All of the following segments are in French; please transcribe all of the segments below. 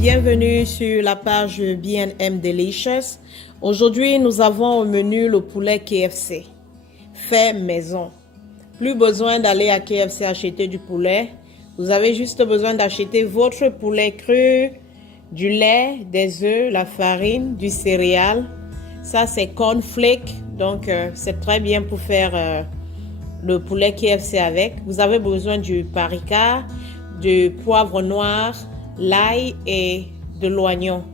bienvenue sur la page B&M Delicious. Aujourd'hui, nous avons au menu le poulet KFC, fait maison. Plus besoin d'aller à KFC acheter du poulet. Vous avez juste besoin d'acheter votre poulet cru, du lait, des œufs, la farine, du céréal. Ça, c'est cornflake, donc c'est très bien pour faire le poulet KFC avec. Vous avez besoin du paprika, du poivre noir, l'ail et de l'oignon.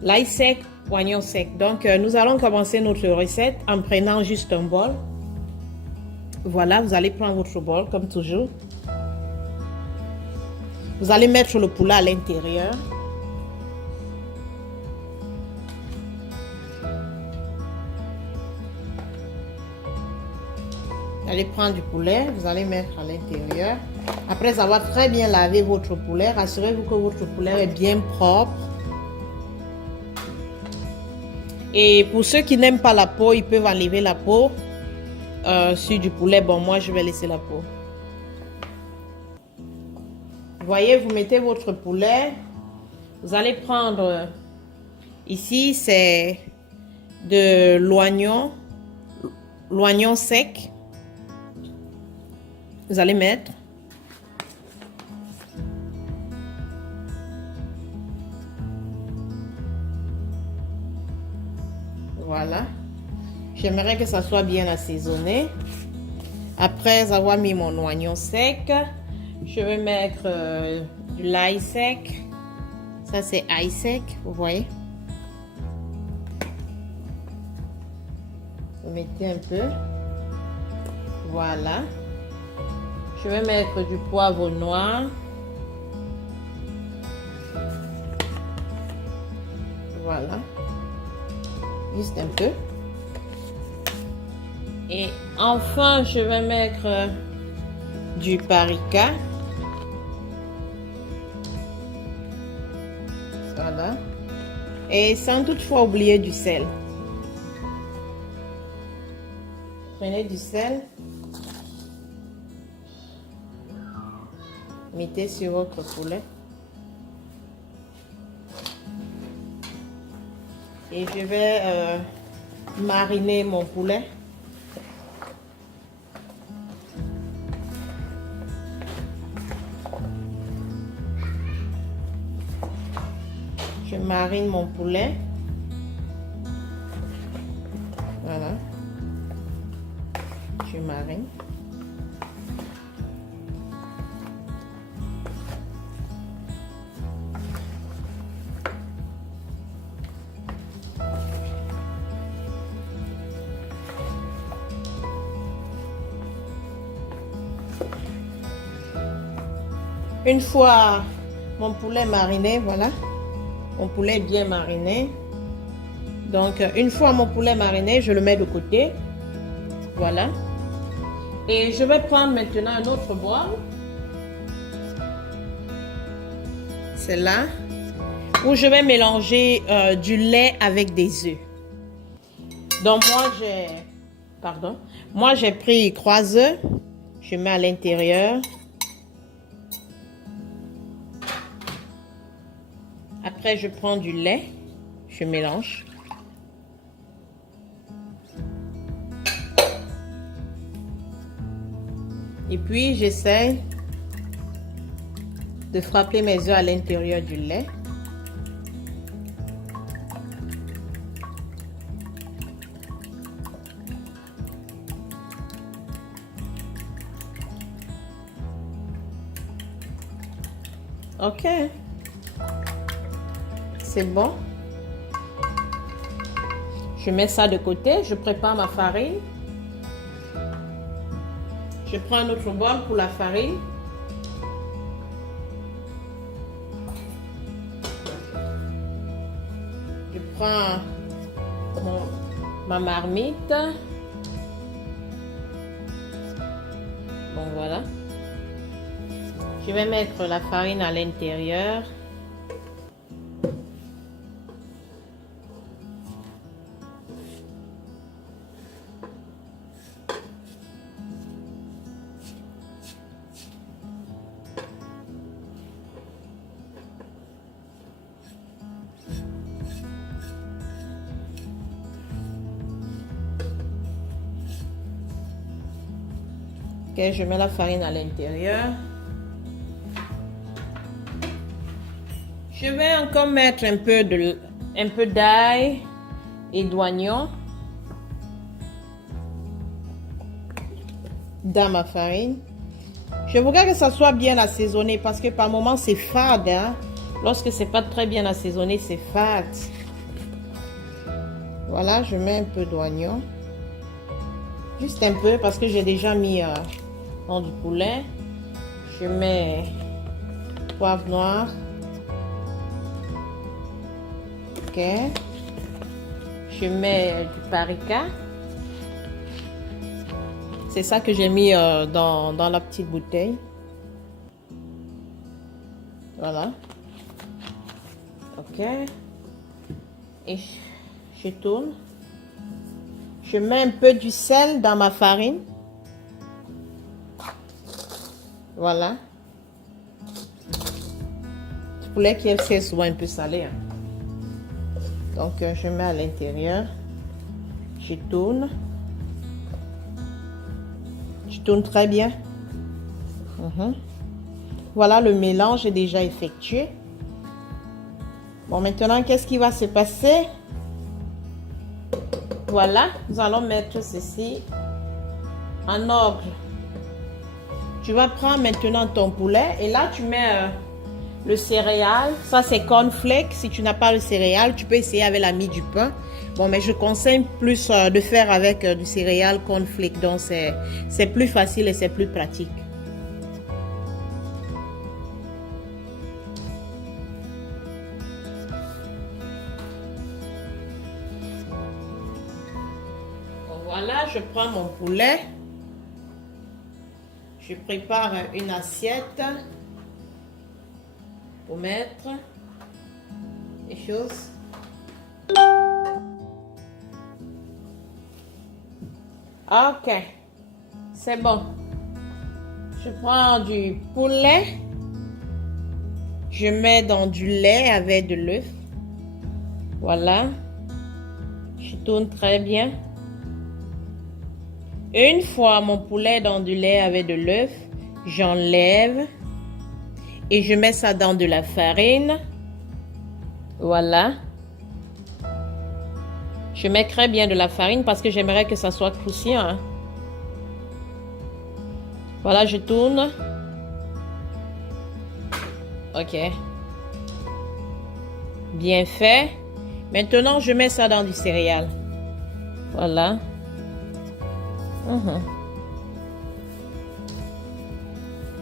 L'ail sec, oignon sec. Donc, nous allons commencer notre recette en prenant juste un bol. Voilà, vous allez prendre votre bol comme toujours. Vous allez mettre le poulet à l'intérieur. Vous allez prendre du poulet, vous allez mettre à l'intérieur. Après avoir très bien lavé votre poulet, rassurez-vous que votre poulet est bien propre. Et pour ceux qui n'aiment pas la peau, ils peuvent enlever la peau sur du poulet. Bon, moi, je vais laisser la peau. Vous voyez, vous mettez votre poulet. Vous allez prendre, ici, c'est de l'oignon sec. Vous allez mettre. Voilà. J'aimerais que ça soit bien assaisonné. Après avoir mis mon oignon sec, je vais mettre de l'ail sec. Ça, c'est ail sec, vous voyez. Vous mettez un peu. Voilà. Je vais mettre du poivre noir. Voilà. Juste un peu. Et enfin, je vais mettre du paprika. Voilà. Et sans toutefois oublier du sel. Prenez du sel. Mettez sur votre poulet. Et je vais mariner mon poulet. Je marine mon poulet. Voilà. Je marine. Une fois mon poulet mariné, voilà, mon poulet est bien mariné. Donc, une fois mon poulet mariné, je le mets de côté. Voilà. Et je vais prendre maintenant un autre bol. C'est là où je vais mélanger du lait avec des œufs. Donc, moi j'ai pris 3 œufs. Je mets à l'intérieur. Après, je prends du lait, je mélange. Et puis, j'essaie de frapper mes œufs à l'intérieur du lait. Ok. C'est bon. Je mets ça de côté. Je prépare ma farine. Je prends un autre bol pour la farine. Je prends ma marmite. Bon, voilà. Je vais mettre la farine à l'intérieur. Ok, je mets la farine à l'intérieur. Je vais encore mettre un peu d'ail et d'oignon dans ma farine. Je voudrais que ça soit bien assaisonné parce que par moments c'est fade. Hein? Lorsque c'est pas très bien assaisonné, c'est fade. Voilà, je mets un peu d'oignon. Juste un peu parce que j'ai déjà mis dans du poulet. Je mets poivre noir. Ok. Je mets du paprika. C'est ça que j'ai mis dans la petite bouteille. Voilà. Ok. Et je tourne. Je mets un peu du sel dans ma farine. Voilà. Le poulet KFC est souvent un peu salé. Hein. Donc, je mets à l'intérieur. Je tourne. Je tourne très bien. Voilà, le mélange est déjà effectué. Bon, maintenant, qu'est-ce qui va se passer? Voilà, nous allons mettre ceci en ordre. Tu vas prendre maintenant ton poulet et là, tu mets le céréal. Ça, c'est cornflakes. Si tu n'as pas le céréal, tu peux essayer avec la mie du pain. Bon, mais je conseille plus de faire avec du céréal cornflakes. Donc, c'est plus facile et c'est plus pratique. Voilà, je prends mon poulet. Je prépare une assiette pour mettre les choses. Ok, c'est bon. Je prends du poulet. Je mets dans du lait avec de l'œuf. Voilà. Je tourne très bien. Une fois mon poulet dans du lait avec de l'œuf, j'enlève et je mets ça dans de la farine. Voilà. Je mets très bien de la farine parce que j'aimerais que ça soit croustillant. Hein. Voilà, je tourne. Ok. Bien fait. Maintenant, je mets ça dans du céréal. Voilà.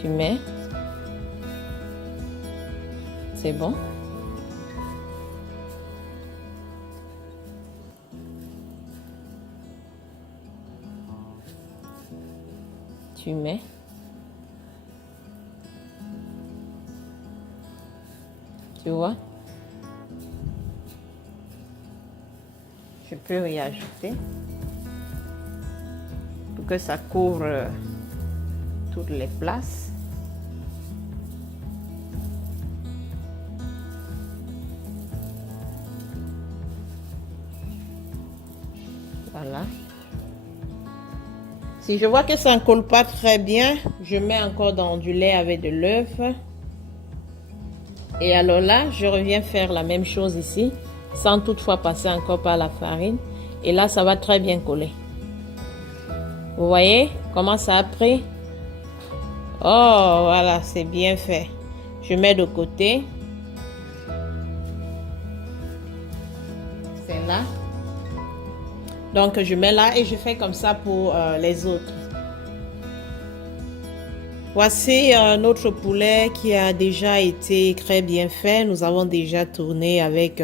Tu mets. C'est bon. Tu mets. Tu vois? Je peux y ajouter pour que ça couvre toutes les places. Voilà. Si je vois que ça ne colle pas très bien, je mets encore dans du lait avec de l'œuf. Et alors là, je reviens faire la même chose ici, sans toutefois passer encore par la farine. Et là, ça va très bien coller. Vous voyez comment ça a pris? Oh, voilà, c'est bien fait. Je mets de côté. C'est là. Donc, je mets là et je fais comme ça pour les autres. Voici notre poulet qui a déjà été très bien fait. Nous avons déjà tourné avec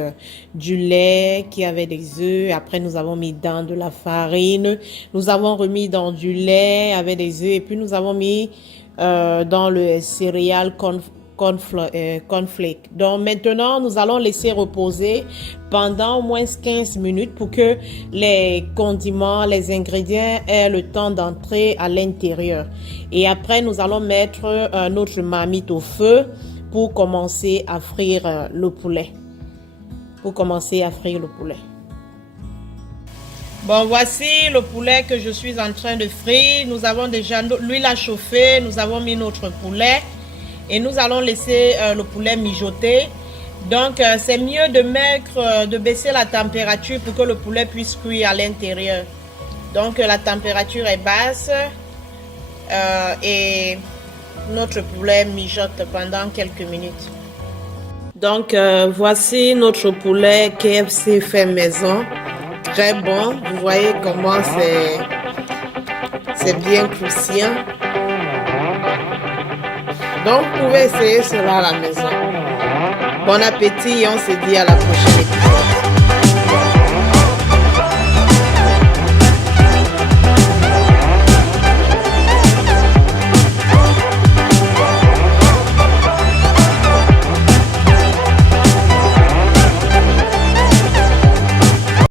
du lait qui avait des œufs. Après, nous avons mis dans de la farine. Nous avons remis dans du lait avec des œufs. Et puis, nous avons mis dans le céréal cornflake. Donc, maintenant, nous allons laisser reposer pendant au moins 15 minutes pour que les condiments, les ingrédients aient le temps d'entrer à l'intérieur. Et après, nous allons mettre notre marmite au feu pour commencer à frire le poulet. Bon, voici le poulet que je suis en train de frire. Nous avons déjà l'huile à chauffer, nous avons mis notre poulet et nous allons laisser le poulet mijoter. Donc, c'est mieux de baisser la température pour que le poulet puisse cuire à l'intérieur. Donc, la température est basse et notre poulet mijote pendant quelques minutes. Donc, voici notre poulet KFC fait maison. Très bon. Vous voyez comment c'est bien croustillant. Donc, vous pouvez essayer cela à la maison. Bon appétit et on se dit à la prochaine épisode.